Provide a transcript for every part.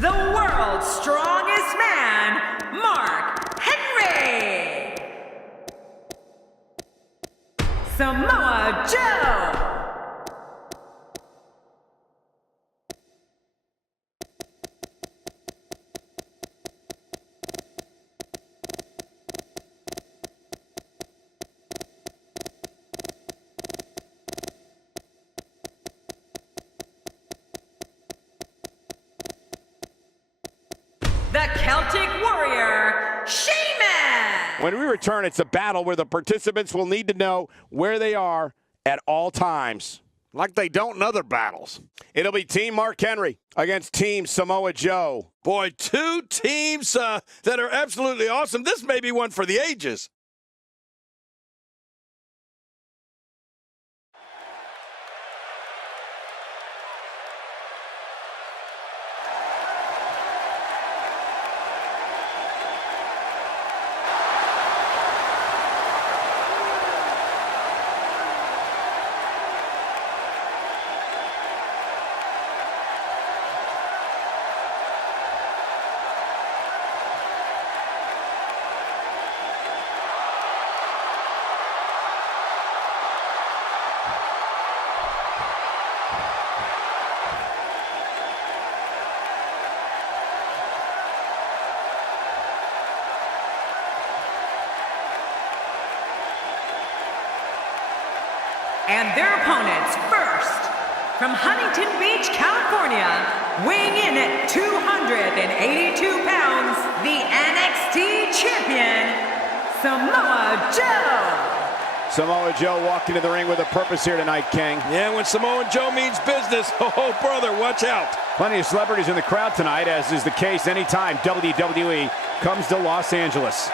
the world's strongest man, Mark Henry. Samoa Joe. The Celtic Warrior, Sheamus! When we return, it's a battle where the participants will need to know where they are at all times. Like they don't in other battles. It'll be Team Mark Henry against Team Samoa Joe. Boy, two teams that are absolutely awesome. This may be one for the ages. And their opponents first, from Huntington Beach, California, weighing in at 282 pounds, the NXT champion, Samoa Joe. Samoa Joe walked into the ring with a purpose here tonight, King. Yeah, when Samoa Joe means business, oh, brother, watch out. Plenty of celebrities in the crowd tonight, as is the case anytime WWE comes to Los Angeles.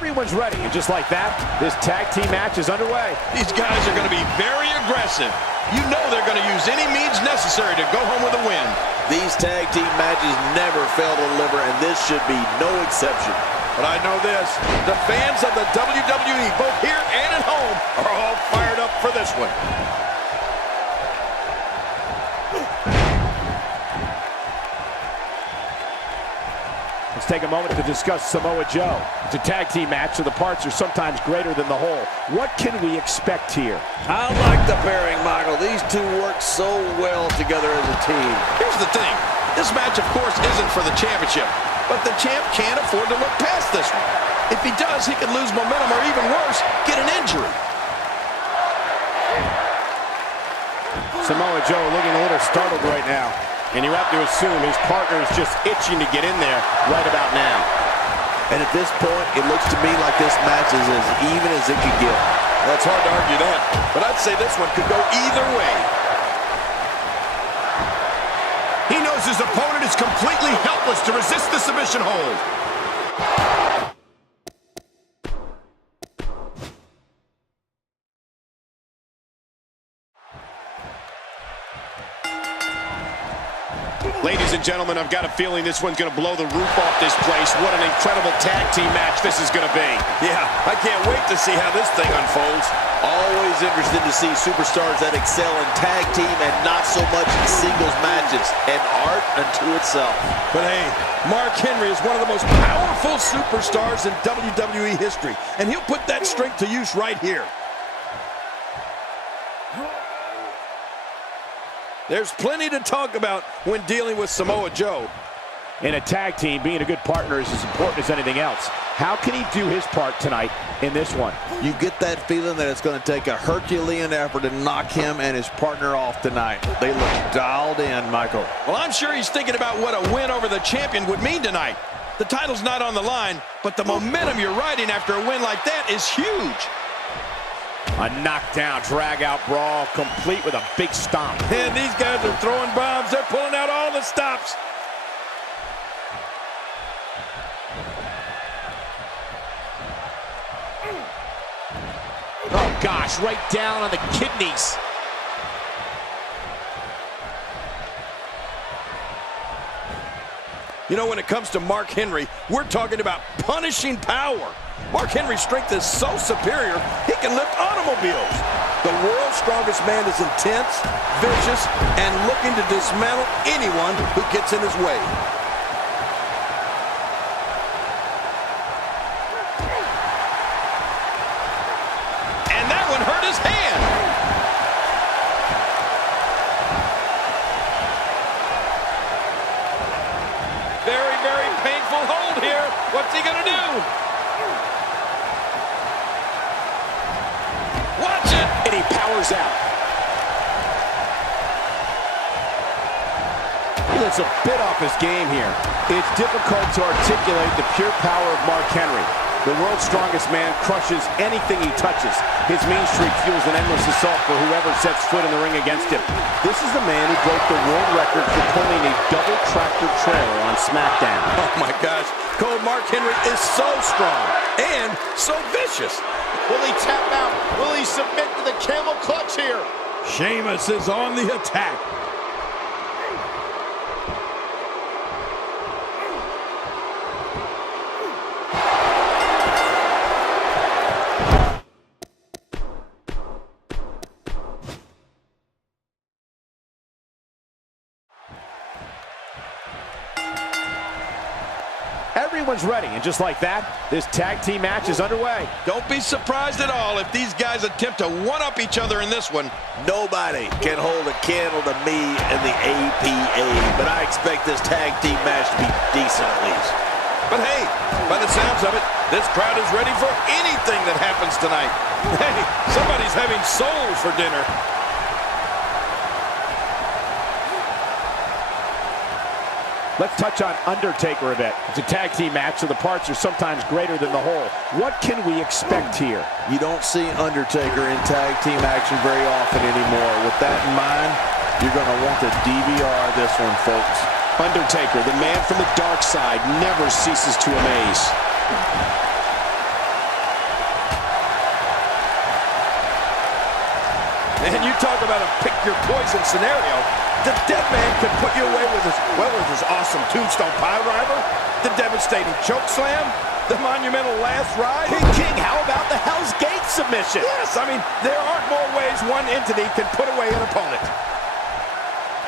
Everyone's ready, and just like that, this tag team match is underway. These guys are going to be very aggressive. You know they're going to use any means necessary to go home with a win. These tag team matches never fail to deliver, and this should be no exception. But I know this, the fans of the WWE, both here and at home, are all fired up for this one. Let's take a moment to discuss Samoa Joe. It's a tag team match, so the parts are sometimes greater than the whole. What can we expect here? I like the pairing, Michael. These two work so well together as a team. Here's the thing. This match, of course, isn't for the championship, but the champ can't afford to look past this one. If he does, he could lose momentum or even worse, get an injury. Samoa Joe looking a little startled right now. And you have to assume his partner is just itching to get in there right about now. And at this point, it looks to me like this match is as even as it could get. Well, it's hard to argue that, but I'd say this one could go either way. He knows his opponent is completely helpless to resist the submission hold. Ladies and gentlemen, I've got a feeling this one's going to blow the roof off this place. What an incredible tag team match this is going to be. Yeah, I can't wait to see how this thing unfolds. Always interested to see superstars that excel in tag team and not so much in singles matches. An art unto itself. But hey, Mark Henry is one of the most powerful superstars in WWE history, and he'll put that strength to use right here. There's plenty to talk about when dealing with Samoa Joe. In a tag team, being a good partner is as important as anything else. How can he do his part tonight in this one? You get that feeling that it's going to take a Herculean effort to knock him and his partner off tonight. They look dialed in, Michael. Well, I'm sure he's thinking about what a win over the champion would mean tonight. The title's not on the line, but the momentum you're riding after a win like that is huge. A knockdown, drag-out brawl, complete with a big stomp. And these guys are throwing bombs. They're pulling out all the stops. Oh, gosh, right down on the kidneys. You know, when it comes to Mark Henry, we're talking about punishing power. Mark Henry's strength is so superior, he can lift automobiles. The world's strongest man is intense, vicious, and looking to dismantle anyone who gets in his way. And that one hurt his hand. Very, very painful hold here. What's he gonna do? Watch it! And he powers out. It's a bit off his game here. It's difficult to articulate the pure power of Mark Henry. The world's strongest man crushes anything he touches. His mean streak fuels an endless assault for whoever sets foot in the ring against him. This is the man who broke the world record for pulling a double tractor trailer on SmackDown. Oh my gosh, Cole, Mark Henry is so strong and so vicious. Will he tap out? Will he submit to the camel clutch here? Sheamus is on the attack. Everyone's ready, and just like that, this tag team match is underway. Don't be surprised at all if these guys attempt to one-up each other in this one. Nobody can hold a candle to me and the APA, but I expect this tag team match to be decent at least. But hey, by the sounds of it, this crowd is ready for anything that happens tonight. Hey, somebody's having soul for dinner. Let's touch on Undertaker a bit. It's a tag team match, so the parts are sometimes greater than the whole. What can we expect here? You don't see Undertaker in tag team action very often anymore. With that in mind, you're going to want to DVR this one, folks. Undertaker, the man from the dark side, never ceases to amaze. And you talk about a pick-your-poison scenario. The dead man could put you away with his awesome tombstone piledriver, the devastating choke slam, the monumental last ride. King, how about the Hell's Gate submission? Yes, I mean, there aren't more ways one entity can put away an opponent.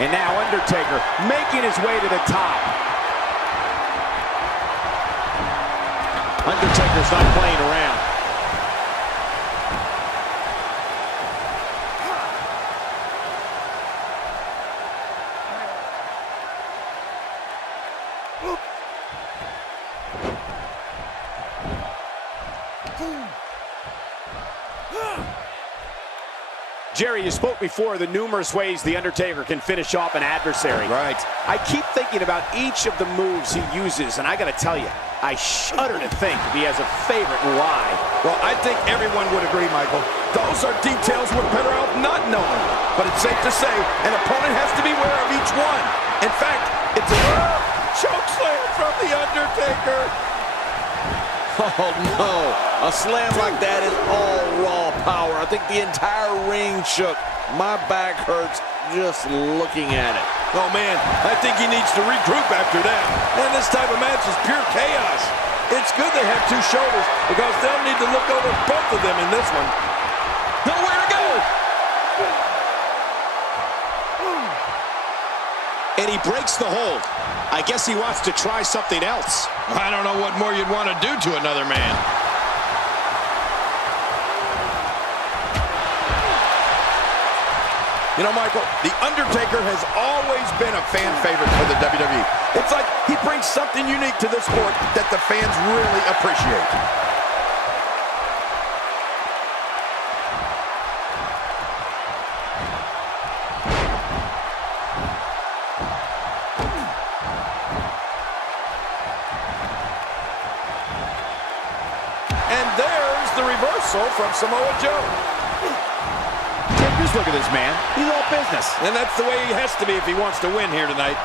And now Undertaker making his way to the top. Undertaker's not playing around. Jerry, you spoke before the numerous ways The Undertaker can finish off an adversary. Right. I keep thinking about each of the moves he uses, and I gotta tell you, I shudder to think if he has a favorite and why. Well, I think everyone would agree, Michael. Those are details we're better off not knowing. But it's safe to say an opponent has to be aware of each one. In fact, it's a chokeslam from The Undertaker. Oh, no. A slam like that is all raw power. I think the entire ring shook. My back hurts just looking at it. Oh, man, I think he needs to regroup after that. And this type of match is pure chaos. It's good they have two shoulders because they'll need to look over both of them in this one. Nowhere to go. And he breaks the hold. I guess he wants to try something else. I don't know what more you'd want to do to another man. You know, Michael, The Undertaker has always been a fan favorite for the WWE. It's like he brings something unique to this sport that the fans really appreciate. And there's the reversal from Samoa Joe. Just look at this man. He's all business. And that's the way he has to be if he wants to win here tonight.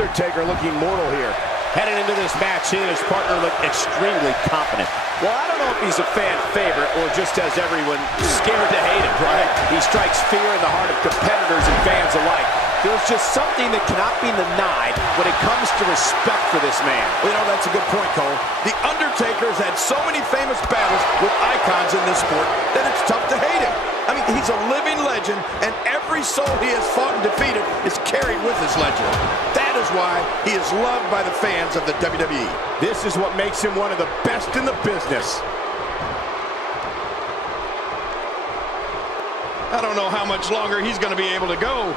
Undertaker looking mortal here. Headed into this match, he and his partner look extremely confident. Well, I don't know if he's a fan favorite or just has everyone scared to hate him, right? He strikes fear in the heart of competitors and fans alike. There's just something that cannot be denied when it comes to respect for this man. You know, that's a good point, Cole. The Undertaker's had so many famous battles with icons in this sport that it's tough to hate him. I mean, he's a living legend, and every soul he has fought and defeated is carried with his legend. That is why he is loved by the fans of the WWE. This is what makes him one of the best in the business. I don't know how much longer he's going to be able to go.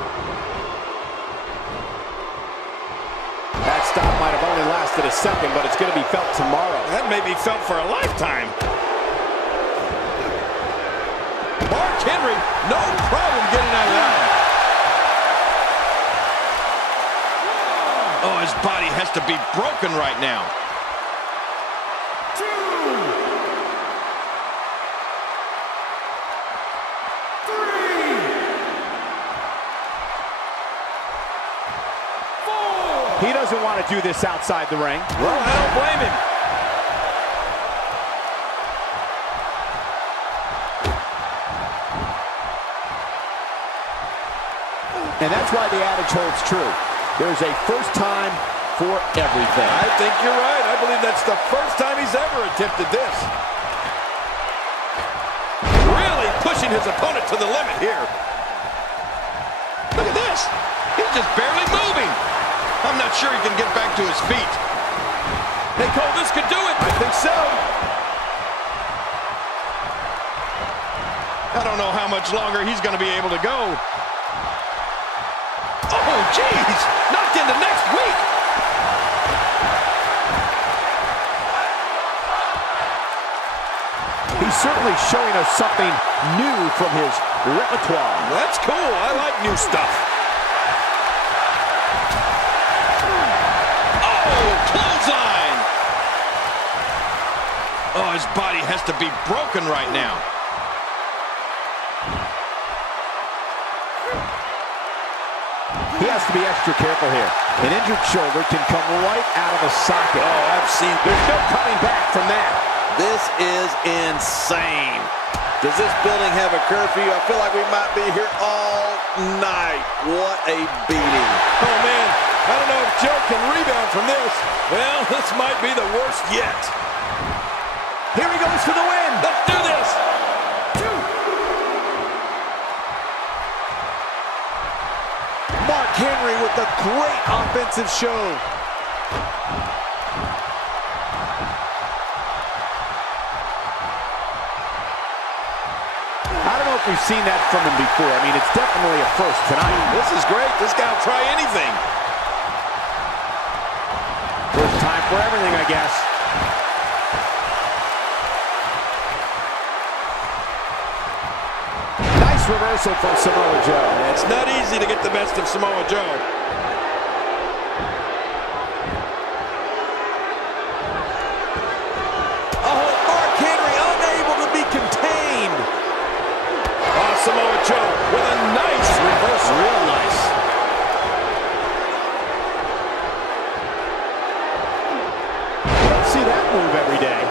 That stop might have only lasted a second, but it's going to be felt tomorrow. That may be felt for a lifetime. Mark Henry, no problem getting out of that. Oh, his body has to be broken right now. He doesn't want to do this outside the ring. Well, I don't blame him. And that's why the adage holds true. There's a first time for everything. I think you're right. I believe that's the first time he's ever attempted this. Really pushing his opponent to the limit here. Look at this. He's just barely moving. I'm not sure he can get back to his feet. Hey, Cole, this could do it. I think so. I don't know how much longer he's going to be able to go. Oh, jeez. Knocked into next week. He's certainly showing us something new from his repertoire. That's cool. I like new stuff. Clothesline! Oh, his body has to be broken right now. He has to be extra careful here. An injured shoulder can come right out of the socket. Oh, I've seen. There's no coming back from that. This is insane. Does this building have a curfew? I feel like we might be here all night. What a beating. Oh, man. I don't know if Joe can rebound from this. Well, this might be the worst yet. Here he goes for the win. Let's do this. Mark Henry with a great offensive show. I don't know if we've seen that from him before. I mean, it's definitely a first tonight. This is great. This guy will try anything. First time for everything, I guess. Nice reversal from Samoa Joe. It's not easy to get the best of Samoa Joe. Oh, Mark Henry unable to be contained. Oh, Samoa Joe with a nice reversal. Real nice. Don't see that move every day.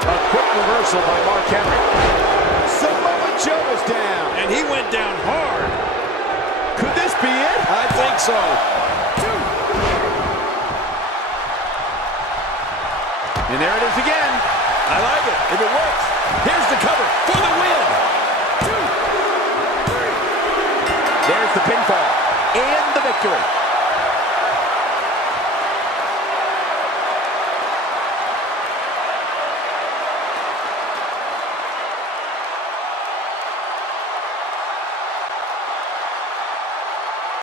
A quick reversal by Mark Henry. Samoa Joe is down. And he went down hard. Could this be it? I think so. And there it is again. I like it. If it works, here's the cover for the win. There's the pinfall and the victory.